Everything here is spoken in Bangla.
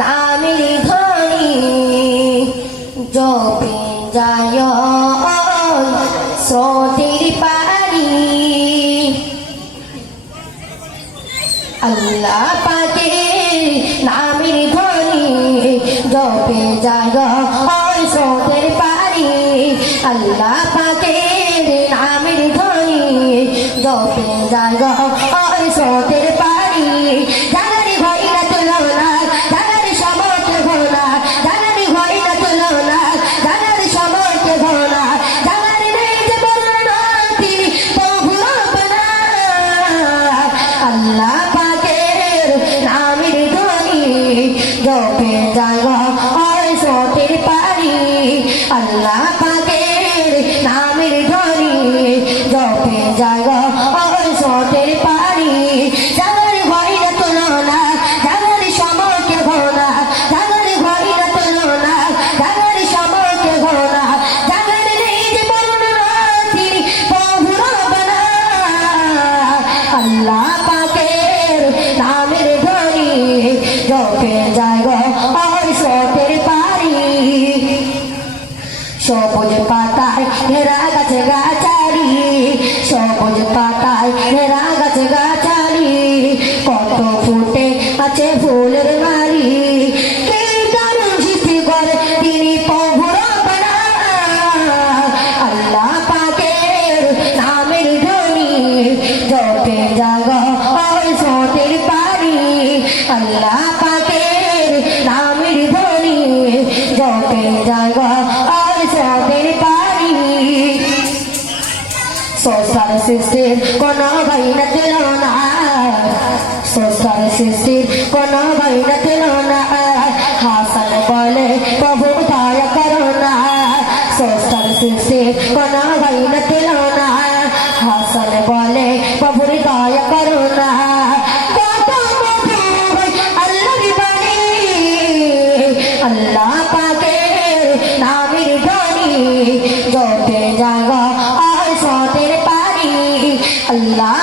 নামের ধ্বনি জপে যায় স্রোতের পানি আল্লাহ পাকের নামের ধ্বনি জপে যায় স্রোতের পানি আল্লাহ পাকের নামের ধ্বনি জপে যায় স্রোতের পানি জানার ভয় না তুলনা জানার সমর্থ ভোলা জানার ভয় না তুলনা জানার সমর্থ ভোলা জানার নেই যে বর্ণনা তিনি প্রভু রব্বানা আল্লাহ পাকের নামের ধ্বনি জপে যায় স্রোতের পানি আল্লাহ পাকের নামের ধ্বনি জপে যায় স্রোতের পানি জানার ভয় না তুলনা জানার সমর্থ ভোলা জানার ভয় না তুলনা জানার সমর্থ ভোলা জানার নেই যে বর্ণনা তিনি প্রভু রব্বানা আল্লাহ পাকের নামের ধ্বনি জপে যায় স্রোতের পানি সবুজ পাতায় ঘেরা গাছে গাছালি সবুজ পাতায় ঘেরা গাছে গাছালি কত ফুটে আছে ফুলের মালি কে দারুণ সৃষ্টি করে তিনি প্রভু রব্বানা আল্লাহ পাকের নামের ধ্বনি জপে যায় স্রোতের পানি আল্লাহ পাকের নামের ধ্বনি জপে যায় স্রোতের পানি সংসার সৃষ্টির কোনো ভাই না তুলনা সংসার সৃষ্টির কোনো ভাই না তুলনা হাসান বলে প্রভু দয়া করো না সংসার সৃষ্টির কোনো ভাই না তুলনা হাসান বলে প্রভুর দয়া করো না আল্লাহ পাকের নামের ধ্বনি জপে যায় স্রোতের পানি আল্লাহ